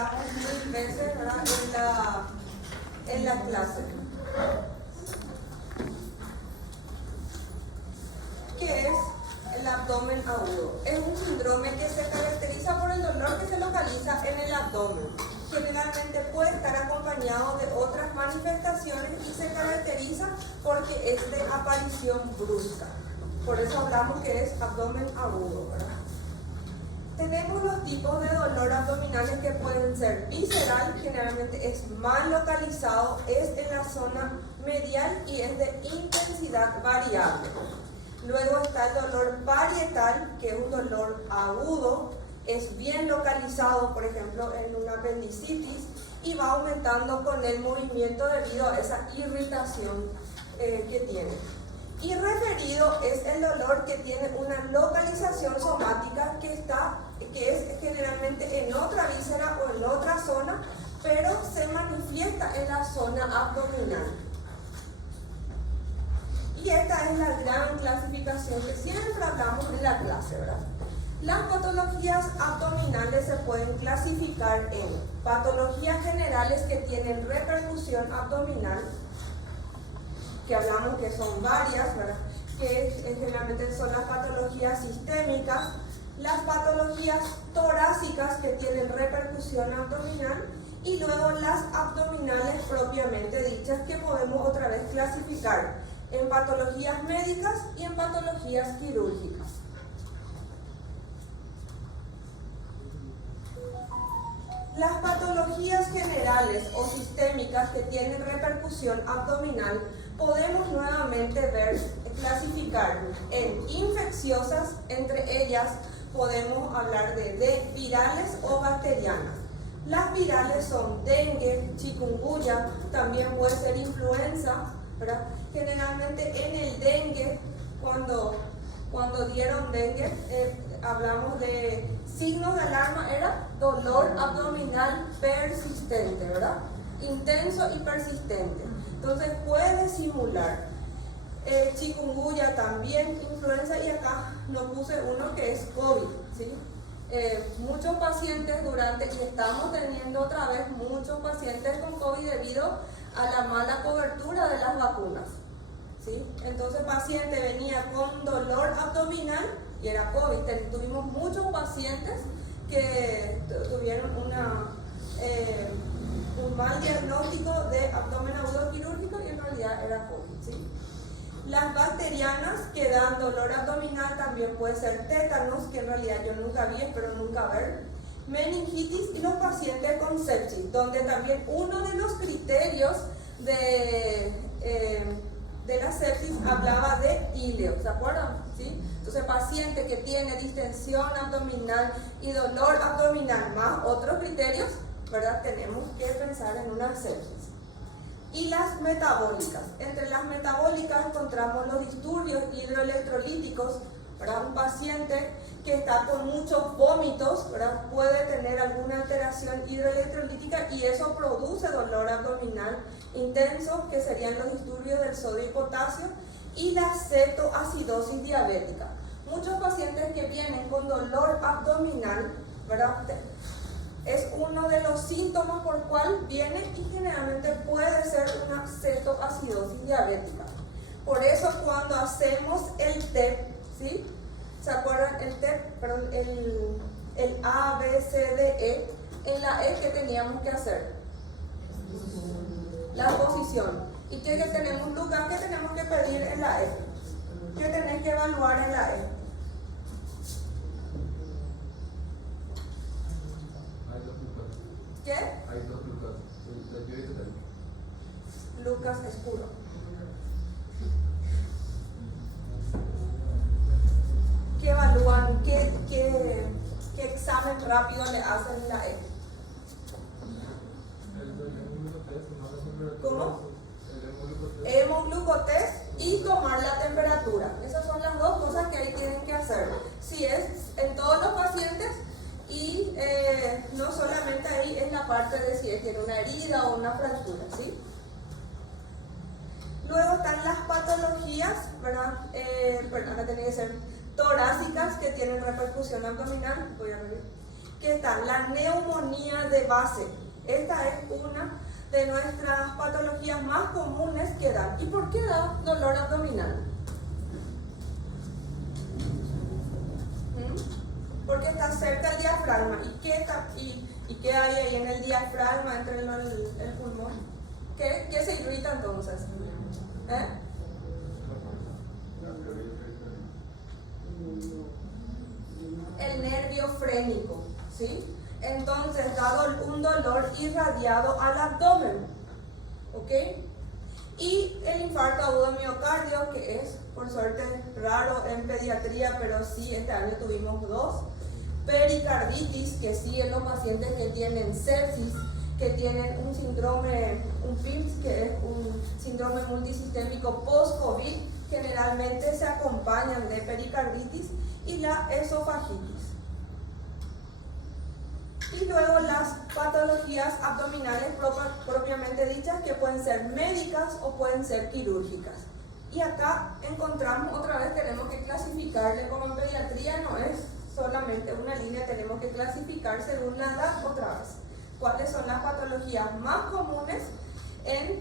hablamos mil veces, ¿verdad? En la clase. ¿Qué es el abdomen agudo? Es un síndrome que se caracteriza por el dolor que se localiza en el abdomen. Generalmente puede estar acompañado de otras manifestaciones y se caracteriza porque es de aparición brusca. Por eso hablamos que es abdomen agudo, ¿verdad? Tenemos los tipos de dolor abdominales que pueden ser visceral, generalmente es mal localizado, es en la zona medial y es de intensidad variable. Luego está el dolor parietal, que es un dolor agudo, es bien localizado, por ejemplo, en una apendicitis, y va aumentando con el movimiento debido a esa irritación que tiene. Y referido es el dolor que tiene una localización somática que es generalmente en otra víscera o en otra zona, pero se manifiesta en la zona abdominal. Y esta es la gran clasificación que siempre hablamos en la clase, ¿verdad? Las patologías abdominales se pueden clasificar en patologías generales que tienen repercusión abdominal, que hablamos que son varias, ¿verdad? Que generalmente son las patologías sistémicas, las patologías torácicas que tienen repercusión abdominal y luego las abdominales propiamente dichas que podemos otra vez clasificar en patologías médicas y en patologías quirúrgicas. Las patologías generales o sistémicas que tienen repercusión abdominal podemos nuevamente clasificar en infecciosas, entre ellas podemos hablar de virales o bacterianas. Las virales son dengue, chikungunya, también puede ser influenza, ¿verdad? Generalmente en el dengue, cuando dieron dengue, hablamos de signos de alarma, era dolor abdominal persistente, ¿verdad? Intenso y persistente. Entonces puede simular chikungunya también, influenza, y acá nos puse uno que es COVID, ¿sí? Muchos pacientes y estamos teniendo otra vez muchos pacientes con COVID debido a la mala cobertura de las vacunas, ¿sí? Entonces el paciente venía con dolor abdominal y era COVID. Tuvimos muchos pacientes que tuvieron un mal diagnóstico de abdomen agudo quirúrgico y en realidad era COVID, ¿sí? Las bacterianas que dan dolor abdominal también puede ser tétanos, que en realidad yo nunca vi, espero nunca ver, meningitis y los pacientes con sepsis, donde también uno de los criterios de la sepsis hablaba de íleo, ¿se acuerdan? ¿Sí? Entonces, paciente que tiene distensión abdominal y dolor abdominal más otros criterios, ¿verdad? Tenemos que pensar en una sepsis. Y las metabólicas. Entre las metabólicas encontramos los disturbios hidroelectrolíticos, ¿verdad? Un paciente que está con muchos vómitos, ¿verdad? Puede tener alguna alteración hidroelectrolítica y eso produce dolor abdominal intenso, que serían los disturbios del sodio y potasio, y la cetoacidosis diabética. Muchos pacientes que vienen con dolor abdominal, ¿verdad? Es uno de los síntomas por cual viene y generalmente puede ser una cetoacidosis diabética. Por eso cuando hacemos el TEP, ¿sí? ¿Se acuerdan? El TEP, perdón, el A, B, C, D, E, en la E, ¿qué teníamos que hacer? La posición. ¿Y qué tenemos, Lucas? ¿Qué tenemos que pedir en la E? ¿Qué tenés que evaluar en la E? ¿Qué? Hay dos Lucas. Lucas es puro. ¿Qué evalúan? ¿Qué examen rápido le hacen en la E? ¿Cómo? Hemoglucotest y tomar la temperatura. Esas son las dos cosas que ahí tienen que hacer. Si es en todos los pacientes y no solamente ahí es la parte de si tiene una herida o una fractura, ¿sí? Luego están las patologías, ¿verdad? Acá tienen que ser torácicas que tienen repercusión abdominal, voy a ver, ¿Qué tal? La neumonía de base. Esta es una de nuestras patologías más comunes que dan. ¿Y por qué da dolor abdominal? Porque está cerca del diafragma. ¿Y qué hay ahí en el diafragma, entre el pulmón? ¿Qué se irrita entonces? El nervio frénico, ¿sí? Entonces da un dolor irradiado al abdomen, ¿ok? Y el infarto agudo miocardio, que es por suerte raro en pediatría, pero sí, este año tuvimos 2. Pericarditis, que sí en los pacientes que tienen sepsis, que tienen un síndrome, un PIMS, que es un síndrome multisistémico post-COVID, generalmente se acompañan de pericarditis y la esofagitis. Y luego las patologías abdominales propiamente dichas, que pueden ser médicas o pueden ser quirúrgicas. Y acá encontramos otra vez, tenemos que clasificarle, como en pediatría no es solamente una línea, tenemos que clasificar según la edad otra vez. ¿Cuáles son las patologías más comunes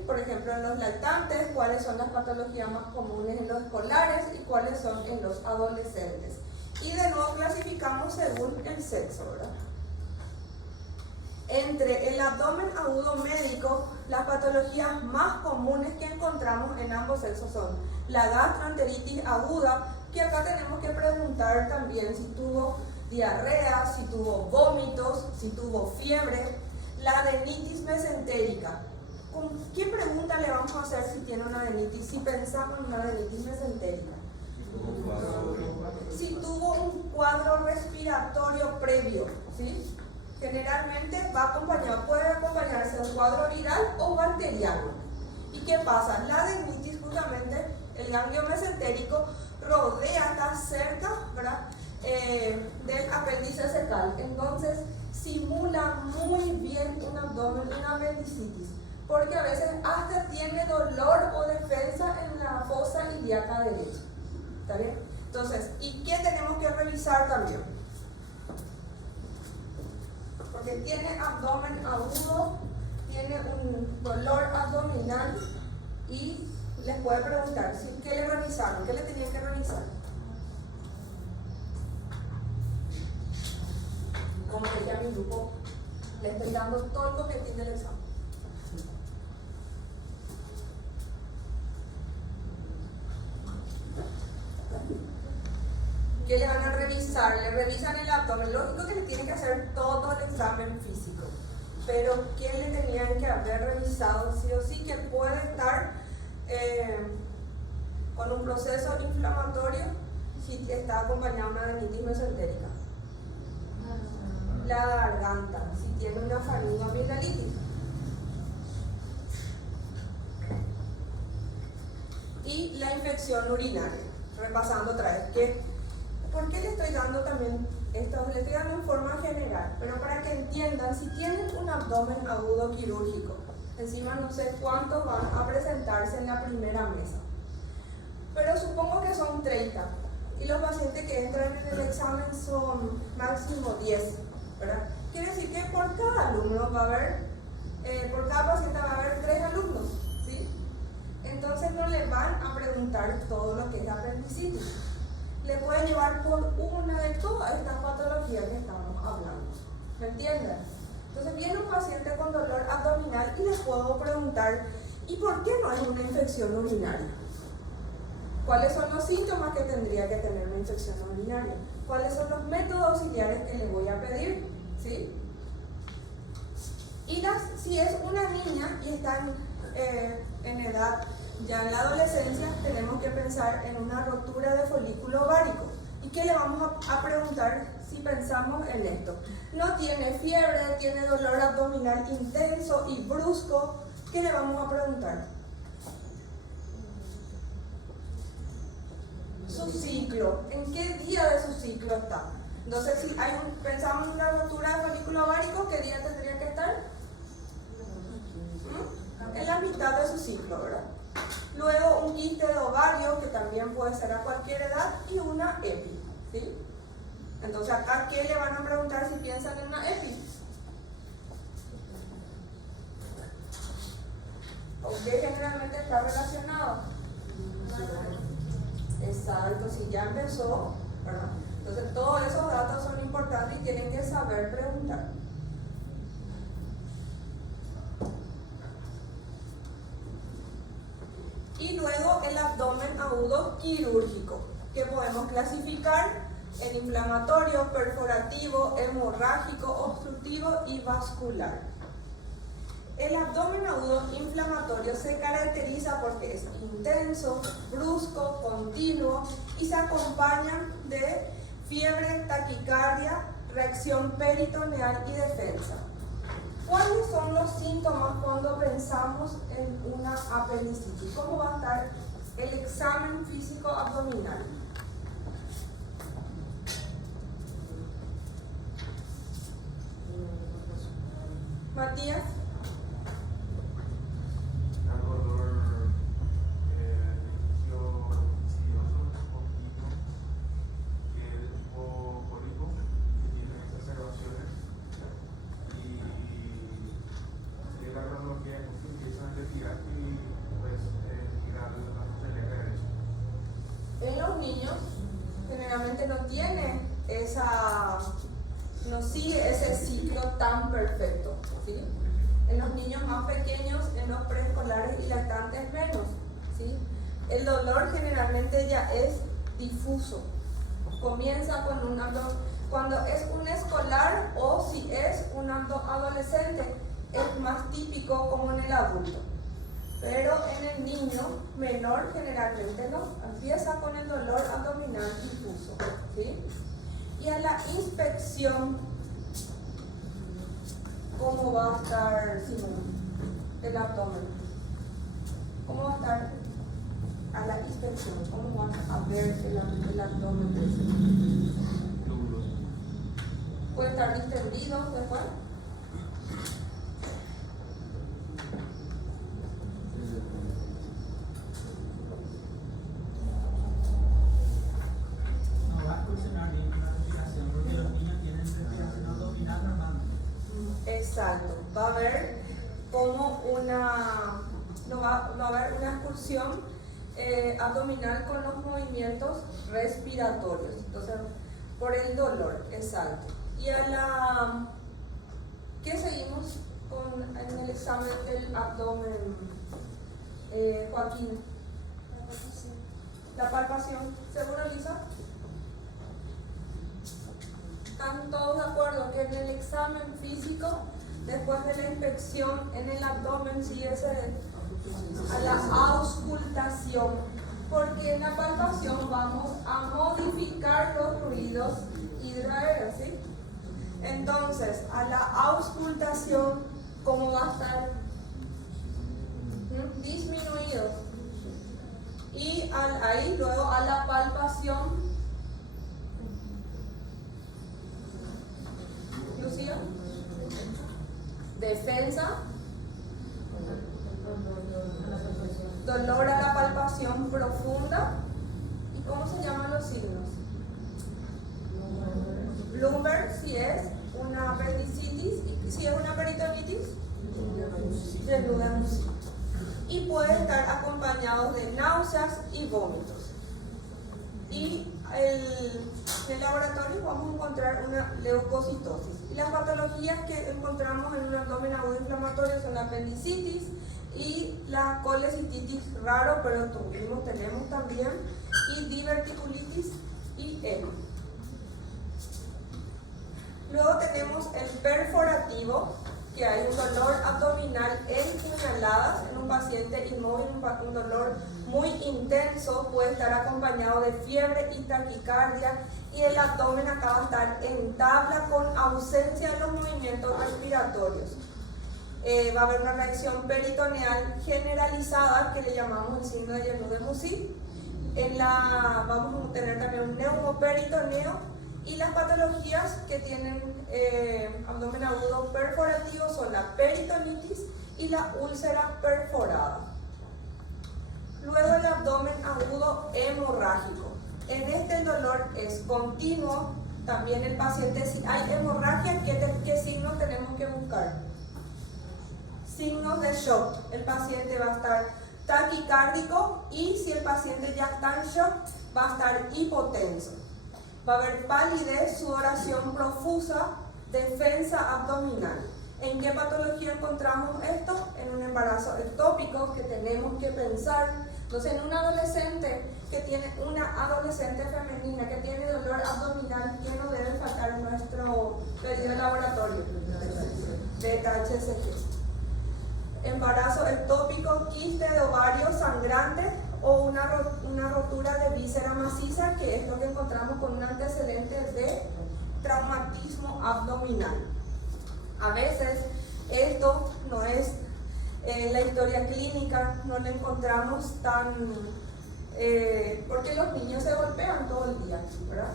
por ejemplo, en los lactantes? ¿Cuáles son las patologías más comunes en los escolares? ¿Y cuáles son en los adolescentes? Y de nuevo clasificamos según el sexo, ¿verdad? Entre el abdomen agudo médico, las patologías más comunes que encontramos en ambos sexos son la gastroenteritis aguda, que acá tenemos que preguntar también si tuvo diarrea, si tuvo vómitos, si tuvo fiebre. La adenitis mesentérica. ¿Con qué pregunta le vamos a hacer si tiene una adenitis? Si pensamos en una adenitis mesentérica. Si tuvo un cuadro respiratorio previo, ¿sí? Generalmente va acompañado, puede acompañarse de un cuadro viral o bacteriano. ¿Y qué pasa? La adenitis, justamente, el ganglio mesentérico rodea, está cerca, ¿verdad? Del apéndice cecal. Entonces, simula muy bien un abdomen, una apendicitis, porque a veces hasta tiene dolor o defensa en la fosa ilíaca derecha. ¿Está bien? Entonces, ¿y qué tenemos que revisar también? Porque tiene abdomen agudo, tiene un dolor abdominal y les puede preguntar, ¿qué le revisaron? ¿Qué le tenían que revisar? Como dije a mi grupo, le estoy dando todo el boquetín del examen. ¿Qué le van a revisar? Le revisan el abdomen. Lógico que le tienen que hacer todo el examen físico, pero ¿qué le tenían que haber revisado? Sí o sí, que puede estar con un proceso inflamatorio si está acompañado de una adenitis mesentérica. La garganta, si tiene una faringoamigdalitis. Y la infección urinaria. Repasando otra vez, ¿por qué le estoy dando también esto? Le estoy dando en forma general, pero para que entiendan, si tienen un abdomen agudo quirúrgico, encima no sé cuántos van a presentarse en la primera mesa, pero supongo que son 30, y los pacientes que entran en el examen son máximo 10, ¿verdad? Quiere decir que por cada alumno va a haber, por cada paciente va a haber 3 alumnos, ¿sí? Entonces no le van a preguntar todo lo que es apendicitis. Le puede llevar por una de todas estas patologías que estamos hablando. ¿Me entienden? Entonces viene un paciente con dolor abdominal y les puedo preguntar, ¿y por qué no hay una infección urinaria? ¿Cuáles son los síntomas que tendría que tener una infección urinaria? ¿Cuáles son los métodos auxiliares que le voy a pedir? ¿Sí? Y si es una niña y está en edad, ya en la adolescencia, tenemos que pensar en una rotura de folículo ovárico. ¿Y qué le vamos a preguntar si pensamos en esto? No tiene fiebre, tiene dolor abdominal intenso y brusco. ¿Qué le vamos a preguntar? Su ciclo. ¿En qué día de su ciclo está? Entonces, si pensamos en una rotura de folículo ovárico, ¿qué día tendría que estar? En la mitad de su ciclo, ¿verdad? Luego un quiste de ovario, que también puede ser a cualquier edad, y una EPI, ¿sí? Entonces Entonces acá, ¿qué le van a preguntar si piensan en una EPI? ¿O qué generalmente está relacionado? Exacto, si ya empezó, ¿verdad? Entonces todos esos datos son importantes y tienen que saber preguntar. Y luego el abdomen agudo quirúrgico, que podemos clasificar en inflamatorio, perforativo, hemorrágico, obstructivo y vascular. El abdomen agudo inflamatorio se caracteriza porque es intenso, brusco, continuo y se acompaña de fiebre, taquicardia, reacción peritoneal y defensa. ¿Cuáles son los síntomas cuando pensamos en una apendicitis? ¿Cómo va a estar el examen físico abdominal? Matías. En los niños generalmente no tiene no sigue ese ciclo tan perfecto, ¿sí? En los niños más pequeños, en los preescolares y lactantes menos, ¿sí? El dolor generalmente ya es difuso, comienza con un abdomen, cuando es un escolar o si es un adolescente es más típico como en el adulto. Pero en el niño menor generalmente no, empieza con el dolor abdominal difuso, ¿sí? Y a la inspección, ¿cómo va a estar, Simón, el abdomen? ¿Cómo va a estar a la inspección? ¿Cómo van a ver el abdomen? ¿Puede estar distendido después? Exacto, va a haber como va a haber una excursión abdominal con los movimientos respiratorios, entonces por el dolor, exacto. Y ¿qué seguimos en el examen del abdomen, Joaquín? La palpación, ¿seguro, Lisa? ¿Están todos de acuerdo que en el examen físico, después de la inspección en el abdomen, sigue a la auscultación? Porque en la palpación vamos a modificar los ruidos hidroaéreos, ¿sí? Entonces, a la auscultación, ¿cómo va a estar? Disminuido. Y ahí luego a la palpación, Lucía, defensa, dolor a la palpación profunda. ¿Y cómo se llaman los signos? Lumbar si es una apendicitis, y si es una peritonitis, desnudamus. Y puede estar acompañado de náuseas y vómitos. Y en el laboratorio vamos a encontrar una leucocitosis. Y las patologías que encontramos en un abdomen agudo inflamatorio son la apendicitis y la colecititis raro, pero tenemos también, y diverticulitis y hemo. Luego tenemos el perforativo, que hay un dolor abdominal en puñaladas en un paciente inmóvil, un dolor muy intenso, puede estar acompañado de fiebre y taquicardia, y el abdomen acá va a estar en tabla con ausencia de los movimientos respiratorios. Va a haber una reacción peritoneal generalizada que le llamamos el síndrome de Yernú-de-Mussy. Vamos a tener también un neumoperitoneo. Y las patologías que tienen abdomen agudo perforativo son la peritonitis y la úlcera perforada. Luego el abdomen agudo hemorrágico. En este el dolor es continuo, También el paciente, si hay hemorragia, ¿qué signos tenemos que buscar? Signos de shock. El paciente va a estar taquicárdico y si el paciente ya está en shock, va a estar hipotenso. Va a haber palidez, sudoración profusa, defensa abdominal. ¿En qué patología encontramos esto? En un embarazo ectópico que tenemos que pensar. Entonces, en una adolescente femenina que tiene dolor abdominal, ¿qué nos debe faltar en nuestro pedido de laboratorio? Beta-HCG. Embarazo ectópico, quiste de ovario sangrante o una rotura de víscera maciza, que es lo que encontramos con un antecedente de traumatismo abdominal. A veces esto no es la historia clínica, no la encontramos tan... porque los niños se golpean todo el día, ¿verdad?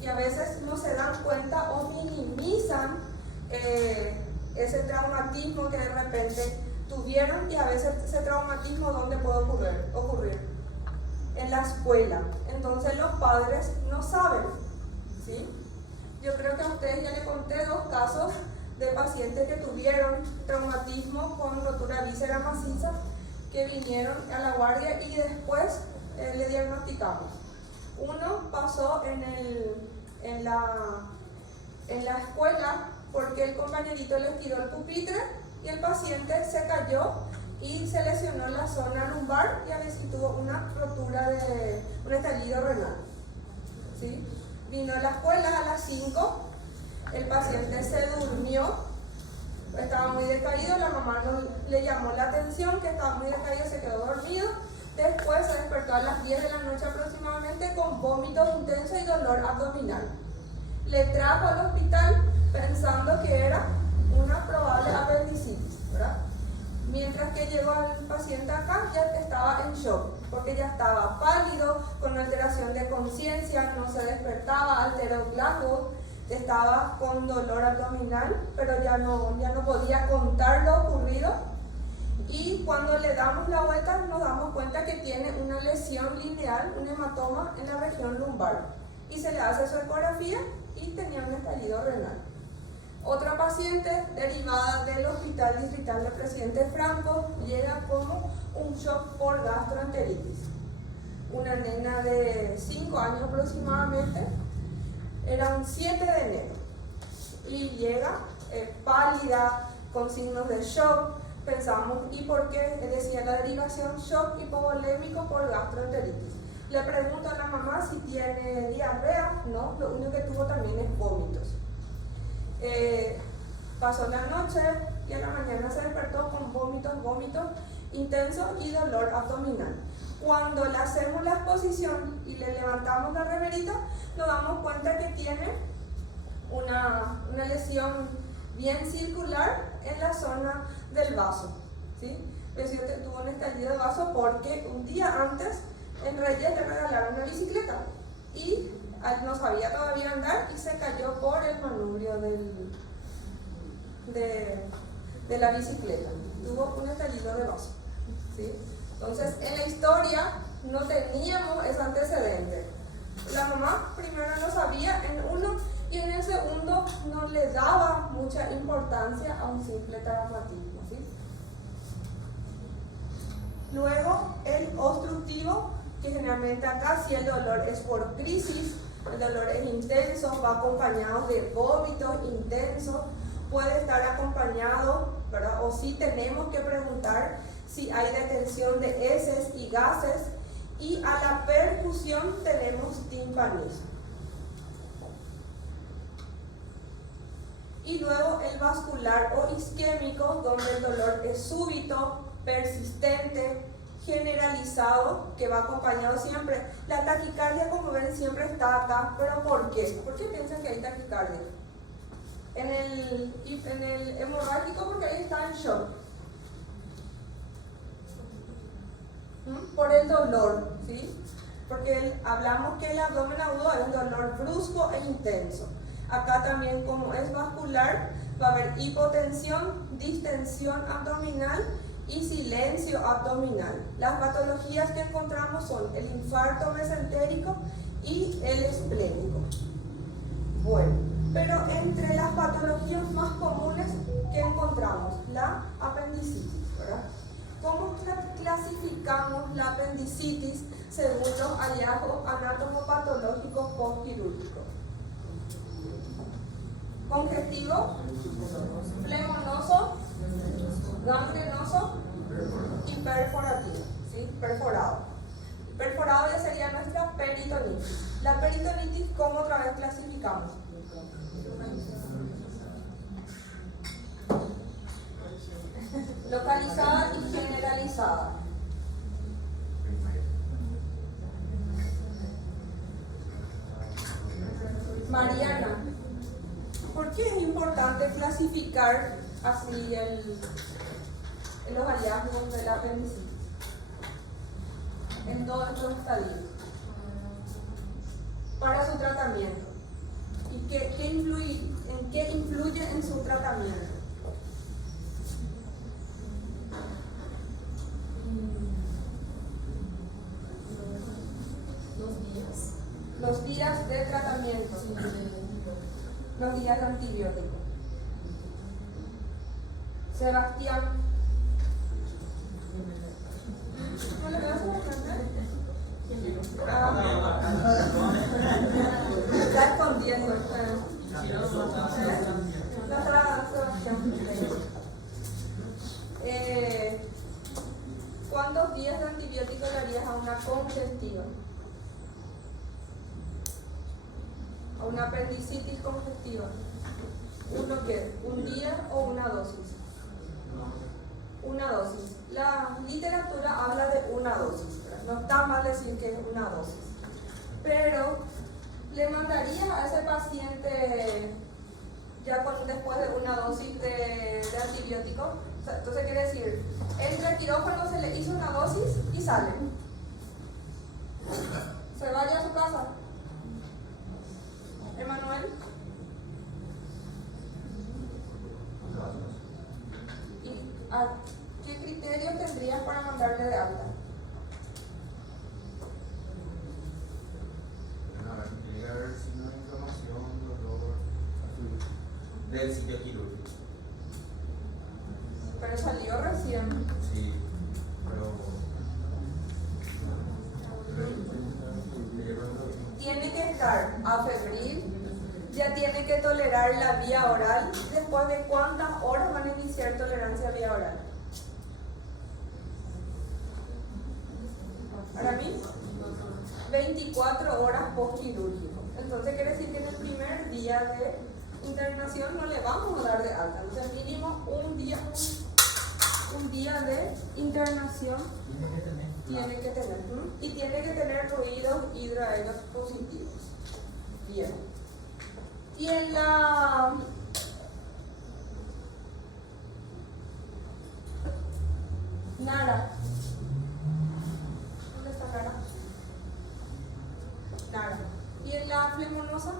Y a veces no se dan cuenta o minimizan ese traumatismo que de repente tuvieron, y a veces ese traumatismo ¿dónde puede ocurrir? En la escuela. Entonces los padres no saben, ¿sí? Yo creo que a ustedes ya les conté 2 casos de pacientes que tuvieron traumatismo con rotura de víscera maciza, que vinieron a la guardia y después le diagnosticamos. Uno pasó en la escuela porque el compañerito le tiró el pupitre y el paciente se cayó y se lesionó la zona lumbar y a veces tuvo una rotura de un estallido renal, ¿sí? Vino a la escuela a las 5, el paciente se durmió, estaba muy decaído, la mamá le llamó la atención que estaba muy decaído, se quedó dormido. Después se despertó a las 10 de la noche aproximadamente con vómitos intensos y dolor abdominal. Le trajo al hospital pensando que era una probable apendicitis, ¿verdad? Mientras que llegó el paciente acá, ya estaba en shock, porque ya estaba pálido, con alteración de conciencia, no se despertaba, alteró glándulos, estaba con dolor abdominal, pero ya no podía contar lo ocurrido. Y cuando le damos la vuelta nos damos cuenta que tiene una lesión lineal, un hematoma en la región lumbar. Y se le hace su ecografía y tenía un estallido renal. Otra paciente derivada del Hospital Distrital de Presidente Franco llega como un shock por gastroenteritis. Una nena de 5 años aproximadamente, era un 7 de enero. Y llega pálida, con signos de shock. Pensamos, ¿y por qué? Decía la derivación shock hipovolémico por gastroenteritis. Le pregunto a la mamá si tiene diarrea. No, lo único que tuvo también es vómitos. Pasó la noche y a la mañana se despertó con vómitos intensos y dolor abdominal. Cuando le hacemos la exposición y le levantamos la remerita, nos damos cuenta que tiene una lesión bien circular en la zona del vaso, ¿sí? Tuvo un estallido de vaso porque un día antes en Reyes le regalaron una bicicleta y no sabía todavía andar y se cayó por el manubrio de la bicicleta. Tuvo un estallido de vaso, ¿sí? Entonces, en la historia no teníamos ese antecedente. La mamá primero no sabía en uno y en el segundo no le daba mucha importancia a un simple traumatismo, ¿sí? Luego, el obstructivo, que generalmente acá, si el dolor es por crisis, el dolor es intenso, va acompañado de vómitos intensos, puede estar acompañado, ¿verdad? O si tenemos que preguntar si hay detención de heces y gases, y a la percusión tenemos timpanismo. Y luego el vascular o isquémico, donde el dolor es súbito, persistente, generalizado, que va acompañado siempre. La taquicardia, como ven, siempre está acá. ¿Pero por qué? ¿Por qué piensan que hay taquicardia? En el hemorrágico, porque ahí está en shock. Por el dolor, ¿sí? Porque hablamos que el abdomen agudo es un dolor brusco e intenso. Acá también, como es vascular, va a haber hipotensión, distensión abdominal y silencio abdominal. Las patologías que encontramos son el infarto mesentérico y el esplénico. Bueno, pero entre las patologías más comunes que encontramos, la apendicitis, ¿verdad? ¿Cómo clasificamos la apendicitis según los hallazgos anatomopatológicos postquirúrgicos? Congestivo, flemonoso, gangrenoso y perforativo, ¿sí? Perforado. Perforado ya sería nuestra peritonitis. La peritonitis, ¿cómo otra vez clasificamos? Localizada y generalizada. Mariana, ¿por qué es importante clasificar así los hallazgos de la apendicitis en todos estos estadios? Para su tratamiento. ¿Y en qué influye en su tratamiento? Los días de tratamiento, los días de antibiótico. Sebastián. ¿No le vas a responder? Está escondiendo. ¿Cuántos días de antibiótico le harías a una congestiva? A una apendicitis congestiva. ¿Uno qué? ¿Un día o una dosis? Una dosis. La literatura habla de una dosis. No está mal decir que es una dosis. Pero le mandaría a ese paciente ya después de una dosis de antibiótico. O sea, entonces quiere decir, entra al quirófano, se le hizo una dosis y sale. Se vaya a su casa. Emanuel. ¿Y a qué criterio tendrías para mandarle de alta? Signo de inflamación, dolor, del sitio quirúrgico. Pero salió recién. Sí, pero tiene que estar afebril, ya tiene que tolerar la vía oral. ¿Después de cuántas horas van a iniciar tolerancia a vía oral? Para mí, 24 horas postquirúrgico. Entonces quiere decir que en el primer día de internación no le vamos a dar de alta. Entonces mínimo un día de internación tiene que tener. Y tiene que tener ruidos hidroaéreos positivos. Bien. Y en la Nara. ¿Dónde está Nara? Nara. ¿Y en la flemonosa?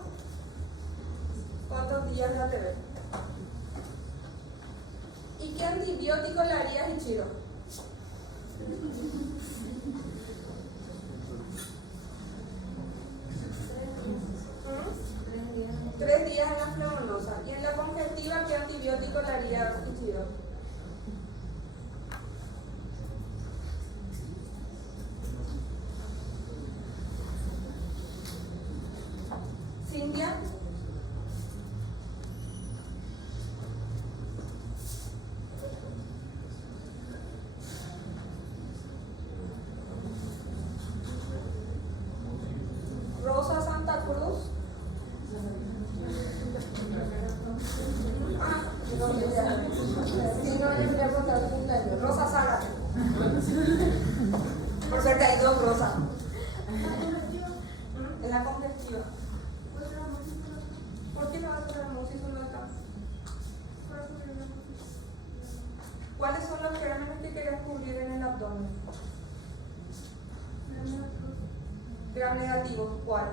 ¿Cuántos días la TV? ¿Y qué antibiótico le harías, Ichiro? 3 días en la flemonosa. ¿Y en la congestiva qué antibiótico le harías, Ichiro? Cintia. Rosa Santa Cruz. Rosa Sara. Por suerte hay 2 rosas. En la congestiva. ¿Por qué no vas a hacer hemosis solo acá? ¿Cuáles son los gérmenes que querés cubrir en el abdomen? Gram negativo, ¿cuál?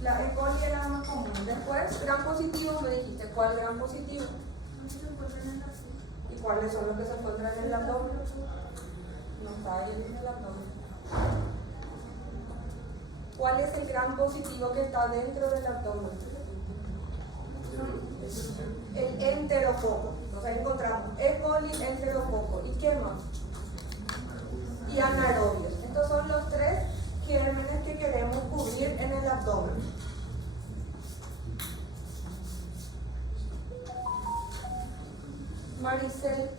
La E. coli era la más común. Después, gram positivo, me dijiste, ¿cuál gram positivo? ¿Y cuáles son los que se encuentran en el abdomen? No está ahí en el abdomen. ¿Cuál es el gran positivo que está dentro del abdomen? El enterococo. Nos encontramos E. coli, enterococo. ¿Y qué más? Y anaerobios. Estos son los 3 gérmenes que queremos cubrir en el abdomen. Maricel.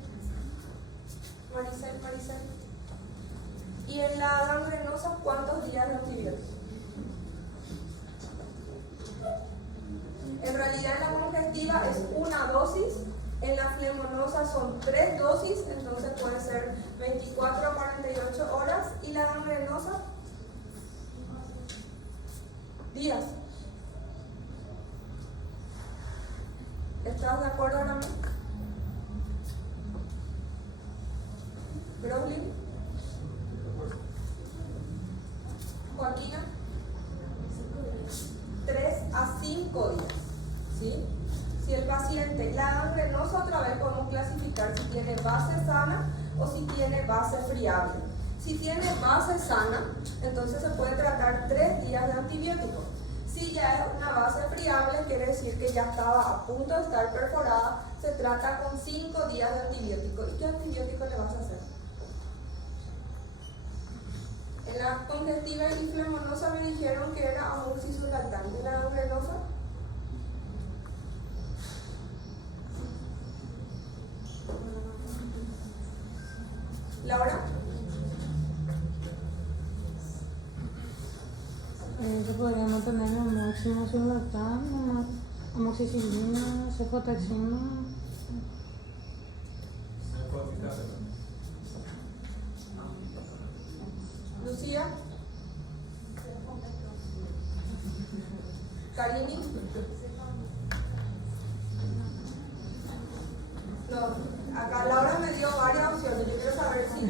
¿Y en la gangrenosa cuántos días de antibióticos? En realidad en la congestiva es 1 dosis, en la flemonosa son 3 dosis, entonces puede ser 24 a 48 horas, y la gangrenosa, días. ¿Estás de acuerdo ahora mismo? Brolin, Joaquina, 3 a 5 días, ¿sí? Si el paciente, la gangrenosa otra vez podemos clasificar si tiene base sana o si tiene base friable. Si tiene base sana, entonces se puede tratar 3 días de antibiótico. Si ya es una base friable, quiere decir que ya estaba a punto de estar perforada, se trata con 5 días de antibiótico. ¿Y qué antibiótico le vas a hacer? En la congestiva y flemonosa me dijeron que era amoxicillatán. ¿En la gangrenosa? ¿Laura? Se podríamos tener amoxicillatán, amoxicilina, cefotaxima. Lucía, Karini, no, acá Laura me dio varias opciones. Yo quiero saber si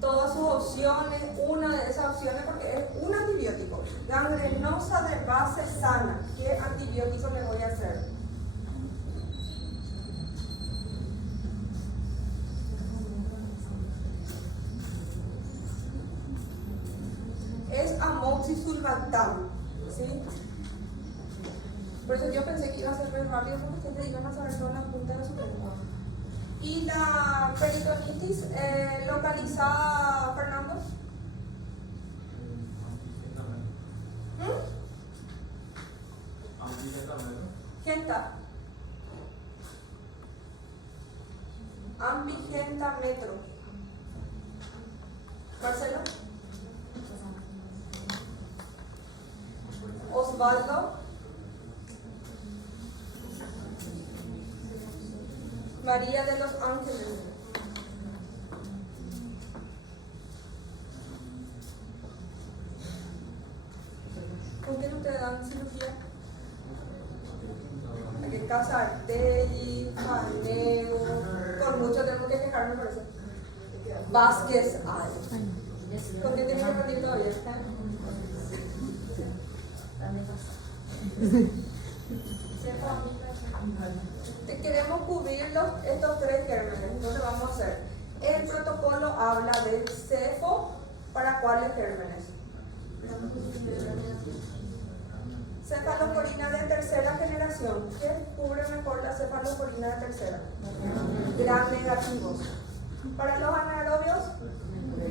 todas sus opciones, una de esas opciones, porque es un antibiótico. Gangrenosa de base sana, ¿qué antibiótico le voy a hacer? Es amoxicillatán, ¿sí? Por eso yo pensé que iba a ser muy rápido porque ustedes iban a saber todas las puntas de su lengua. ¿Y la peritonitis localizada, Fernando? Genta. Ambigentametro. Marcelo. Osvaldo. María de los Ángeles. ¿Con qué no te dan cirugía? Aquí en Casa Artelli, Janeo, con mucho tenemos que quejarme por eso. Vázquez, ay. ¿Con qué tienes que partir todavía? Queremos cubrir estos 3 gérmenes. Entonces vamos a hacer. El protocolo habla de cefo para cuáles gérmenes. Cefalosporina de tercera generación. ¿Qué cubre mejor la cefalosporina de tercera? Gram negativos. Para los anaerobios,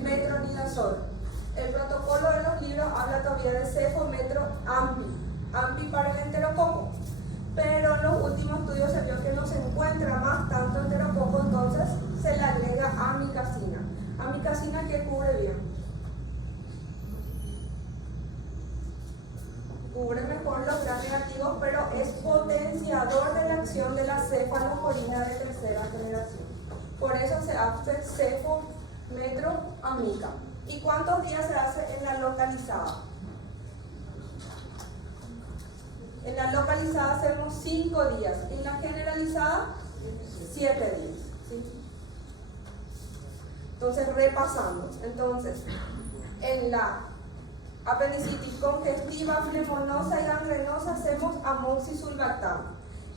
metronidazol. El protocolo de los libros habla todavía de cefo, metro, ampi. Ampi para el enterococo. Pero en los últimos estudios se vio que no se encuentra más tanto enterococo, entonces se le agrega amikacina. Amikacina que cubre bien. Cubre mejor los gram negativos, pero es potenciador de la acción de la cefalosporina de tercera generación. Por eso se hace cefo, metro, amica. ¿Y cuántos días se hace en la localizada? En la localizada hacemos 5 días, en la generalizada 7 días. ¿Sí? Entonces, repasando. Entonces, en la apendicitis congestiva, flemonosa y gangrenosa hacemos amoxicillatán.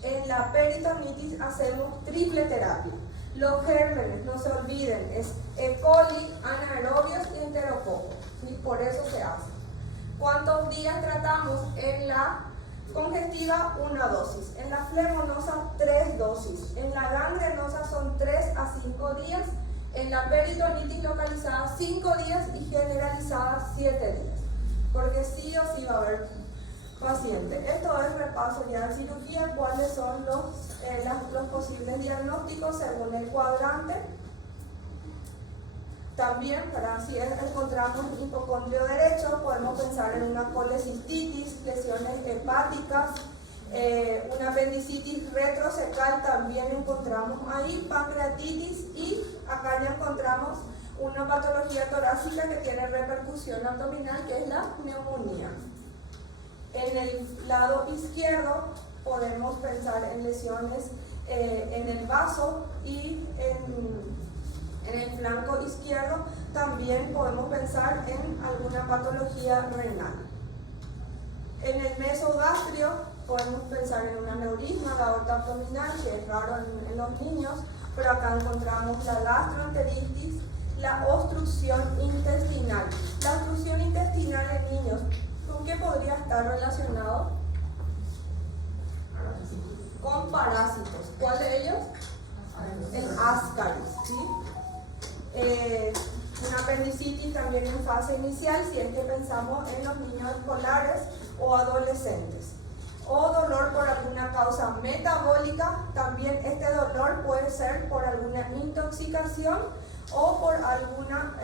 En la peritonitis hacemos triple terapia. Los gérmenes, no se olviden, es E. coli, anaerobios y enterococos. ¿Sí? Por eso se hace. ¿Cuántos días tratamos? En la congestiva, 1 dosis. En la flemonosa, 3 dosis. En la gangrenosa son 3 a 5 días. En la peritonitis localizada, 5 días y generalizada, 7 días. Porque sí o sí va a haber paciente. Esto es repaso ya en cirugía, cuáles son los posibles diagnósticos según el cuadrante. También, si encontramos hipocondrio derecho, podemos pensar en una colecistitis, lesiones hepáticas, una apendicitis retrocecal también encontramos ahí, pancreatitis, y acá ya encontramos una patología torácica que tiene repercusión abdominal, que es la neumonía. En el lado izquierdo podemos pensar en lesiones en el vaso, y en el flanco izquierdo también podemos pensar en alguna patología renal. En el mesogastrio podemos pensar en un aneurisma, la aorta abdominal, que es raro en los niños, pero acá encontramos la gastroenteritis, la obstrucción intestinal. La obstrucción intestinal en niños, ¿con qué podría estar relacionado? Con parásitos. ¿Cuál de ellos? El Ascaris, ¿sí? Una apendicitis también en fase inicial, si es que pensamos en los niños escolares o adolescentes. O dolor por alguna causa metabólica, también este dolor puede ser por alguna intoxicación o por alguna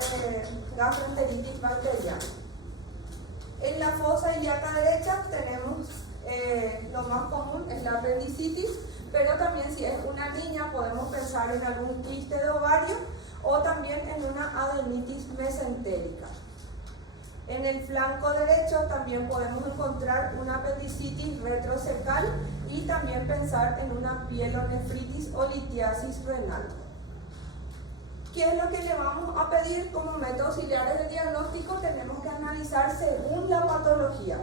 gastroenteritis bacteriana. En la fosa ilíaca derecha tenemos lo más común es la apendicitis, pero también si es una niña podemos pensar en algún quiste de ovario o también en una adenitis mesentérica. En el flanco derecho también podemos encontrar una apendicitis retrocecal y también pensar en una pielonefritis o litiasis renal. ¿Qué es lo que le vamos a pedir como métodos auxiliares de diagnóstico? Tenemos que analizar según la patología.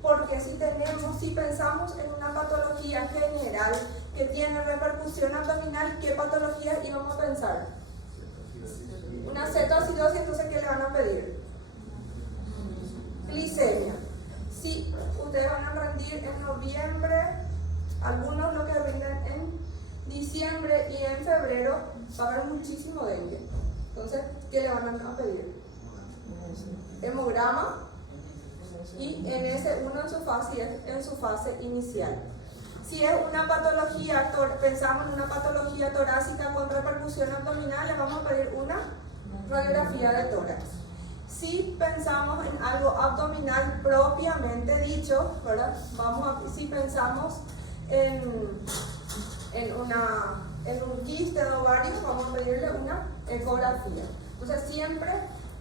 Porque si pensamos en una patología general que tiene repercusión abdominal, ¿qué patología íbamos a pensar? Una cetoacidosis, entonces ¿qué le van a pedir? Glicemia. Si ustedes van a rendir en noviembre, algunos lo que rinden en diciembre y en febrero, va a haber muchísimo dengue. Entonces, ¿qué le van a pedir? Hemograma y NS1 en su fase inicial. Si es una patología, pensamos en una patología torácica con repercusión abdominal, le vamos a pedir una radiografía de tórax. Si pensamos en algo abdominal propiamente dicho, ¿verdad? Si pensamos en un quiste de ovario, vamos a pedirle una ecografía. Entonces siempre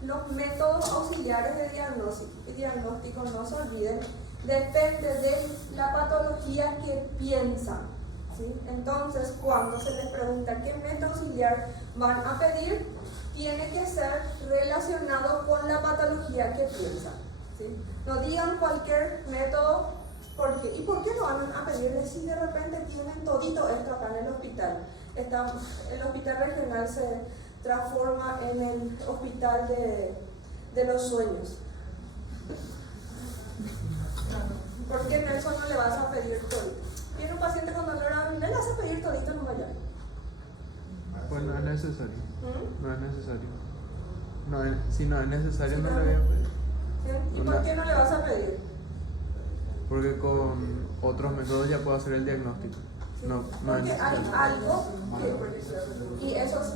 los métodos auxiliares de diagnóstico, no se olviden, depende de la patología que piensan, ¿sí? Entonces cuando se les pregunta qué método auxiliar van a pedir, tiene que ser relacionado con la patología que piensan, ¿sí? No digan cualquier método. ¿Y por qué no van a pedirles si de repente tienen todito esto acá en el hospital? El hospital regional se transforma en el hospital de los sueños. ¿Por qué Nelson no le vas a pedir todito? Viene un paciente con dolor abdominal, le vas a pedir todito, no vaya. Pues no es necesario. No es necesario. Si no es necesario, Sí, no le voy a pedir. ¿Sí? ¿Y por qué no le vas a pedir? Porque con otros métodos ya puedo hacer el diagnóstico. No es Porque necesario. hay algo y eso es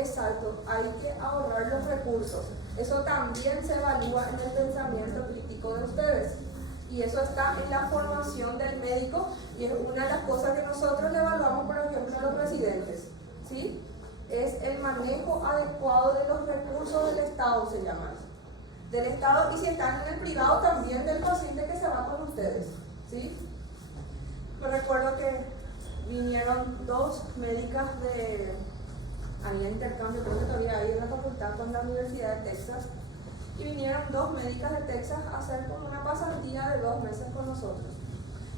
exacto, hay que ahorrar los recursos. Eso también se evalúa en el pensamiento crítico de ustedes. Y eso está en la formación del médico y es una de las cosas que nosotros le evaluamos, por ejemplo, a los residentes, ¿sí? Es el manejo adecuado de los recursos del Estado, se llama eso. Del Estado, y si están en el privado también del paciente que se va con ustedes, ¿sí? Me recuerdo que vinieron 2 médicas había intercambio, creo que todavía hay en la facultad con la Universidad de Texas, y vinieron 2 médicas de Texas a hacer como una pasantía de 2 meses con nosotros.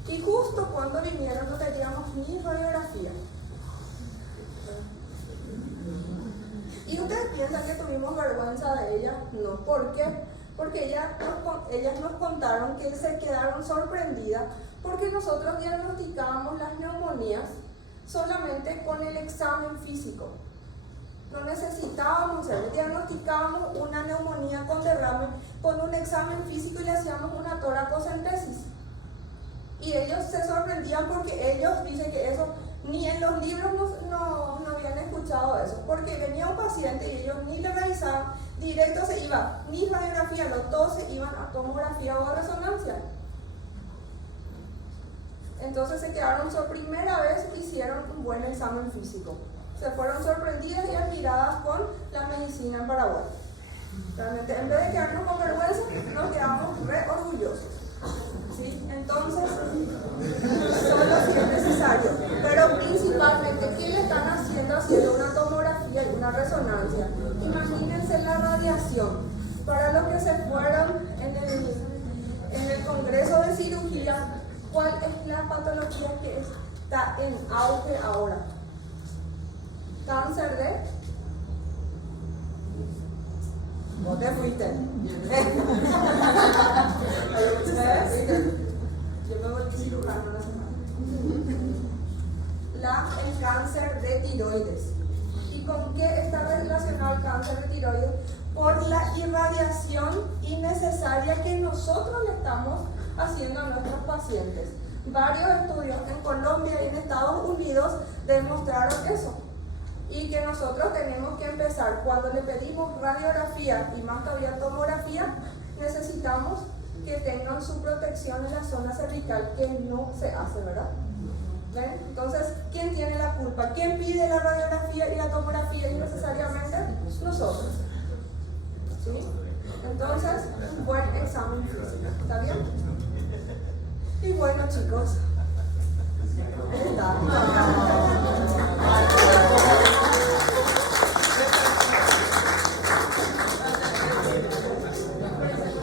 Y justo cuando vinieron no teníamos ni radiografía. ¿Y ustedes piensan que tuvimos vergüenza de ella? No, ¿por qué? porque ellas nos contaron que se quedaron sorprendidas porque nosotros diagnosticábamos las neumonías solamente con el examen físico. No necesitábamos hacer, diagnosticábamos una neumonía con derrame con un examen físico y le hacíamos una toracocentesis. Y ellos se sorprendían porque ellos dicen que eso, ni en los libros no habían escuchado eso, porque venía un paciente y ellos ni le revisaban, directo se iba, ni radiografía, los dos se iban a tomografía o a resonancia. Entonces se quedaron, por primera vez hicieron un buen examen físico. Se fueron sorprendidas y admiradas con la medicina en Paraguay. Realmente, en vez de quedarnos con vergüenza, nos quedamos re orgullosos. ¿Sí? Entonces, solo si es necesario. Pero principalmente, ¿qué le están haciendo? Haciendo una tomografía y una resonancia. Imagínense la radiación. Para los que se fueron en el Congreso de Cirugía, ¿cuál es la patología que está en auge ahora? Cáncer de... ¿Vos te fuiste? Yo me volví cirujano una semana. El cáncer de tiroides. ¿Y con qué está relacionado el cáncer de tiroides? Por la irradiación innecesaria que nosotros le estamos haciendo a nuestros pacientes. Varios estudios en Colombia y en Estados Unidos demostraron eso. Y que nosotros tenemos que empezar, cuando le pedimos radiografía y más todavía tomografía, necesitamos que tengan su protección en la zona cervical, que no se hace, ¿verdad? ¿Ven? Entonces, ¿quién tiene la culpa? ¿Quién pide la radiografía y la tomografía innecesariamente? Nosotros. ¿Sí? Entonces, un buen examen físico. ¿Está bien? Y bueno, chicos, está.